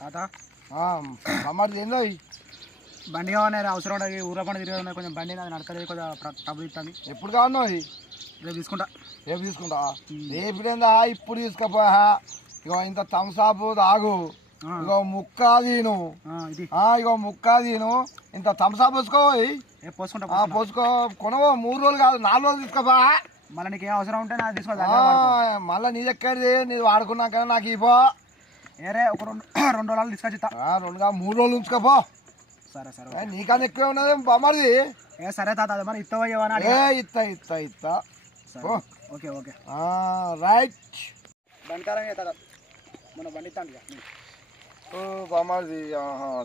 తాత అమ్మాది ఏందో బండి కావాలి అవసరం ఉండదు ఊర పండు తిరిగి కొంచెం బండి అది నడతలేదు కొంచెం ట్రబుల్ ఇస్తుంది. ఎప్పుడు కావాలో రేపు తీసుకుంటా. రేపు తీసుకుంటా రేపుడేందా ఇప్పుడు తీసుకపోయా ఇగో ఇంత థమ్సాపు తాగు ఇగో ముక్క తీను ఇగో ముక్క తీను ఇంత థమ్సాప్ పోసుకోపోయి పోసుకుంటా పోసుకో కొనవో 3 రోజులు కాదు 4 రోజులు తీసుకోపా. మళ్ళీ నీకు ఏం అవసరం ఉంటే నాకు తీసుకో. మళ్ళీ నీ దగ్గరది నీది వాడుకున్నాక నాకు ఇవ్వ. ఏరే ఒక 2 రోజులు తీసుకొచ్చి 3 రోజులు ఉంచుకోపో. సరే సరే నీకన్నా ఎక్కువ ఉన్నది బామ్మది. సరే తాత అదే మరి ఇస్తావా ఇత్తా ఓకే ఓకే రైట్. బండికాలం తాత మన బండి ఇస్తాను బామ్మది.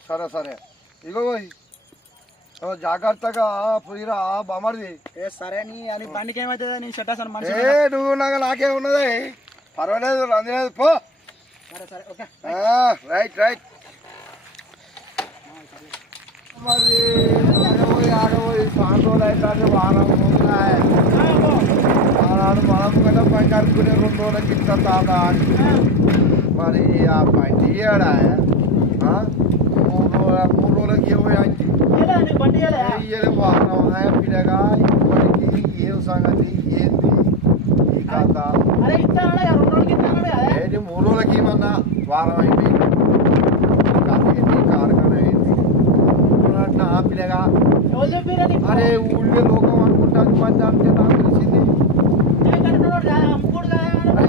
సరే సరే ఇగో జాగ్రత్తగా పోయిరా బామ్మది. సరే నీ అని బండికి ఏమవుతుంది నీ చెట్టాను మనిషి నువ్వు నాకేం ఉన్నది పర్వాలేదు రందిలేదు పో. సరే సరే ఓకే రైట్ రైట్. మరి ఆడపోయి సాయంత్రం అయితే వారం ఆనాడు మనం కదా బండి అనుకునే 2 రోజులకి ఇంత తాత మరి ఆ బండి ఇయ్యాడా 3 రోజులకి ఇయ్యలే వారం పిల్లగా ఇప్పటికి ఏం సంగతి ఏంది ఈ కథ ఏంటి 3 రోజులకి ఏమన్నా వారం అయింది కథ ఏంటి కార్ఖానా అయింది పిల్లగా. అరే ఊళ్ళో లోకం అనుకుంటాను మంది అంటే నాకు తెలిసింది.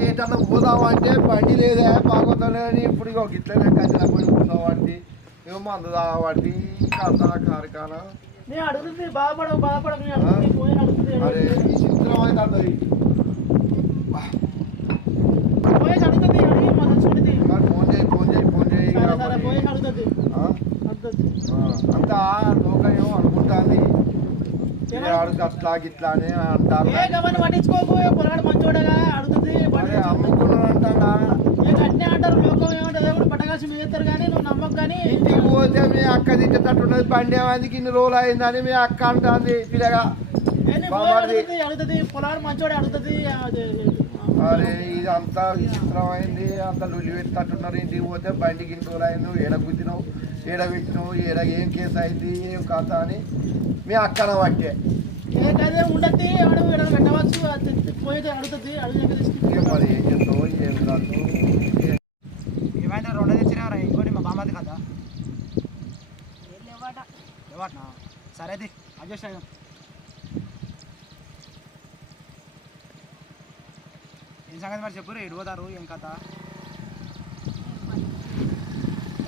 ఏటన్నా పోదాం అంటే బండి లేదా బాగోతలేదని ఇప్పుడు ఇక గిట్లనే కట్టిన పోయి కూర్చోవాడి ఏమో మందు తాగబడి కథ కార్ఖానా. అరే ఈ చిత్రం అయితే అన్నది ఫోన్ చేయి అంతా లోకం ఏమో అనుకుంటుంది అట్లా గిట్లా అని అంటారు. ఇంటికి పోతే మీ అక్క తింటేటట్టున్నది బండి ఏమైంది ఇన్ని రోజులు అయిందని మీ అక్క అంటుంది పిల్లగా. అరే ఇది అంతా విచిత్రమైంది అంత లొల్లి పెట్టినట్టున్నారు. ఇంటికి పోతే బండికి ఇన్ని రోజులు అయింది ఏడ గుద్దినావు ఏడ పెట్టినావు ఏడ ఏం కేసు అయింది ఏం కథ అని మీ అక్కన పట్టే ఉండద్ది పెట్టవచ్చు అడుగుతుంది మరి ఏం చేస్తావు ఏం కాదు. ఏమైనా 2 తెచ్చినారా ఇంకోటి మా బామ్మది కదా లేవాటనా. సరే అది అడ్జస్ట్ అయ్యాం. ఏం సంగతి మరి చెప్పు ఎటు పోతారు ఏం కథ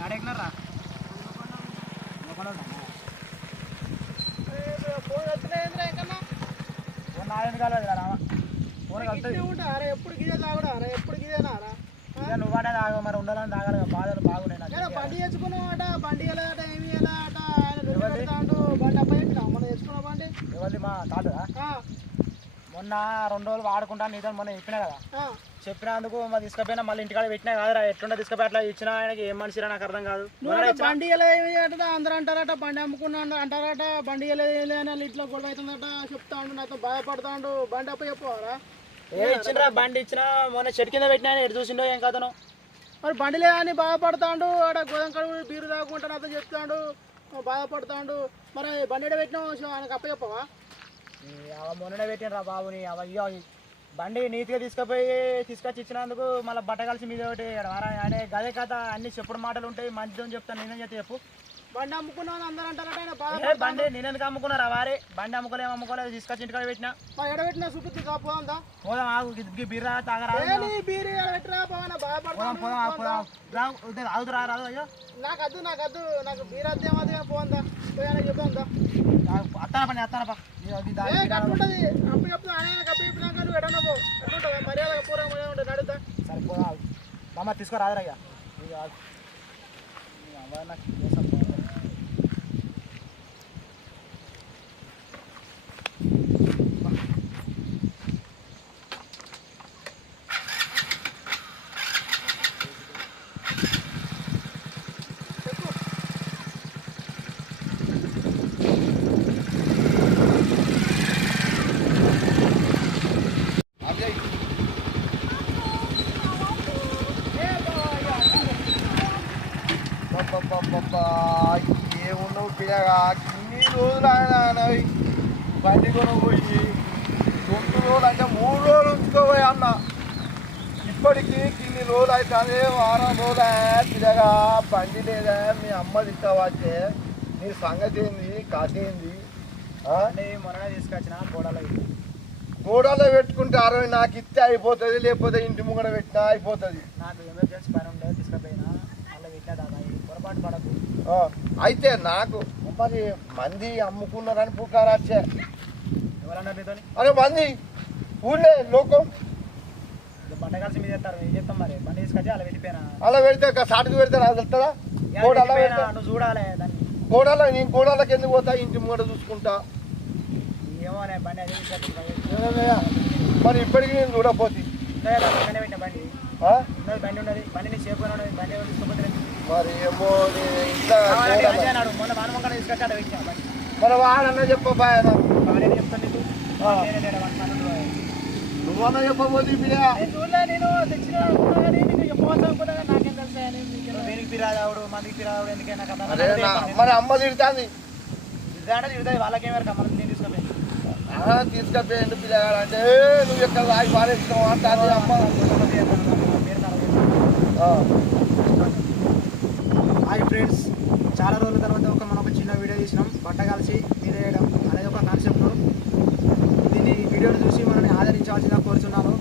గాడెక్కినారా ఎప్పుడు గిదే తాగుడా ఎప్పుడు గిదేనారా నువ్వు వాడే తాగ మరి ఉండాలని తాగాలి బాధలు బాగున్నాయి. బండి తెచ్చుకున్నావాట బండి వెళ్ళాట ఏమి వెళ్ళాట బండి అప్పచెప్పినా మొన్న తెచ్చుకున్నా బండి ఎవరి మా తాత మొన్న 2 రోజులు వాడుకుంటాను నీతో మొన్న చెప్పినా కదా చెప్పినందుకు మరి తీసుకుపోయినా మళ్ళీ ఇంటికాడ పెట్టినా కాదురా ఎట్లుంటే తీసుకుపోయి అట్లా ఇచ్చినా ఆయనకి ఏం మనిషిరా నాకు అర్థం కాదు. బండి అందరూ అంటారట బండి అమ్ముకున్నా అంటారట బండి అని ఇట్లా గొడవ అవుతుందట చెప్తాడు నాతో భయపడతాడు బండి అప్ప చెప్పవారా ఏ ఇచ్చినరా బండి ఇచ్చినా మొన్న చెట్టు కింద పెట్టినా ఎటు చూసిండో ఏం కథను మరి బండి లేదని బాధపడతాడు ఆడ గోధుమ కడుగు బీరు తాగుకుంటా నాతో చెప్తాడు బాధపడతాడు మరి బండి ఎడ పెట్టినావు ఆయనకు అప్ప చెప్పవా. మొన్ననే పెట్టినరా బాబుని అయ్యో బండి నీట్గా తీసుకొచ్చి ఇచ్చినందుకు మళ్ళీ బట్ట కలిసి మీద ఒకటి అనే గదే కథ అన్ని చెప్పుడు మాటలు ఉంటాయి మంచిదని చెప్తాను నేనేం చెప్తే చెప్పు. బండి అమ్ముకున్నాను అందరూ అంటారట బండి నేనెందుకు అమ్ముకున్నారా వారే బండి అమ్ముకోలేదు తీసుకొచ్చి ఇంటికాడ పెట్టినా ఎడబెట్టినా చూపించి పోదా పోదాం ఆగు బీరా తాగరా ఆగుతురా రాదు అయ్యో నాకద్దు నాకు బీరద్దేమది పోందా పోయాన చెప్పందా అత్తాన పని అత్తాన పా ఉంటుంది అప్పు చెప్తా ఆయన కప్పు చెప్పినాక నువ్వు ఎడన్నా పో ఎట్లుంటుంది మర్యాద పూర్వం ఉంటుంది నడుద్దా సరే పోదా బామ్మ తీసుకోరాదరయ్యా నాకు అబ్బబ్బా ఏమున్నావు పిల్లగా ఇన్ని రోజులు ఆయన బండి కొనబోయి 2 రోజులు అంటే 3 రోజులు ఉంచుకోబోయి అన్న ఇప్పటికీ ఇన్ని రోజులు అవుతుంది వారం రోజులు పిల్లగా బండి లేదా మీ అమ్మ తిట్టవచ్చే నీ సంగతి ఏంది కథ ఏంది మొన్న తీసుకొచ్చిన గోడలో పెట్టుకుంటే 60 నాకు ఇస్తే అయిపోతుంది లేకపోతే ఇంటి ముంగడ పెట్టినా అయిపోతుంది నాకు ఎమర్జెన్సీ పని ఉండే తీసుకుపోయినా అలా పెట్టినా దాదా పొరపాటు పడకు అయితే నాకు మరి మంది అమ్ముకున్నారని పుకారచ్చే ఎవరన్నారు నీతో అరే మంది ఊళ్ళే లోకం బండ కలిసి మీద చెప్తారు ఏం చెప్తాం మరి బండి తీసుకొచ్చి అలా వెళ్ళిపోయినా అలా పెడితే సాటుకు పెడితే నాకు వెళ్తారా గోడలో నువ్వు చూడాలి దాన్ని గోడలో నేను గోడలకి ఎందుకు పోతా ఇంటి ముంగడ చూసుకుంటా ఏమో బండి అదే తీసుకొచ్చి మరి ఇప్పటికీ నేను చూడకపోతే పక్కనే పెట్టిన బండి ఉన్నది బండి ఉన్నది బండి నీ చేపని ఉన్నది బండి ఎవరు తీసుకోపోతే మరి ఏమో ఇంట్లో మొన్న మానవంగా తీసుకొచ్చి అక్కడ పెట్టాను బండి మరి వాడన్నా చెప్పబాయ వాడేది చెప్తాను నీకు నువ్వన్నా చెప్పబోతే నేను తెచ్చిన నాకేం తెలుసా దేనికి పిరాదావుడు మందికి పిరాదావుడు ఎందుకైనా కదా మరి అమ్మ తిడుతుంది తిడుతుంది వాళ్ళకేమారు కమ్మలు నేను తీసుకుపోయి తీసుకపోయింది పిల్లగాడు అంటే నువ్వు ఎక్కడ రాయి పారేస్తున్నావు అంటారు అమ్మ హాయ్ ఫ్రెండ్స్ చాలా రోజుల తర్వాత మనం ఒక చిన్న వీడియో తీసినాం బట్ట కలిసి మీద వేయడం అనేది ఒక కాన్సెప్ట్ దీన్ని వీడియోని చూసి మనల్ని ఆదరించాల్సిందిగా కోరుతున్నాను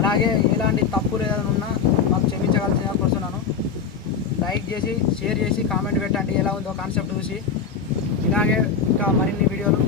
అలాగే ఎలాంటి తప్పులు ఏదైనా ఉన్నా మాకు క్షమించగలసిందిగా కోరుతున్నాను లైక్ చేసి షేర్ చేసి కామెంట్ పెట్టండి ఎలా ఉందో కాన్సెప్ట్ చూసి ఇలాగే ఇంకా మరిన్ని వీడియోలు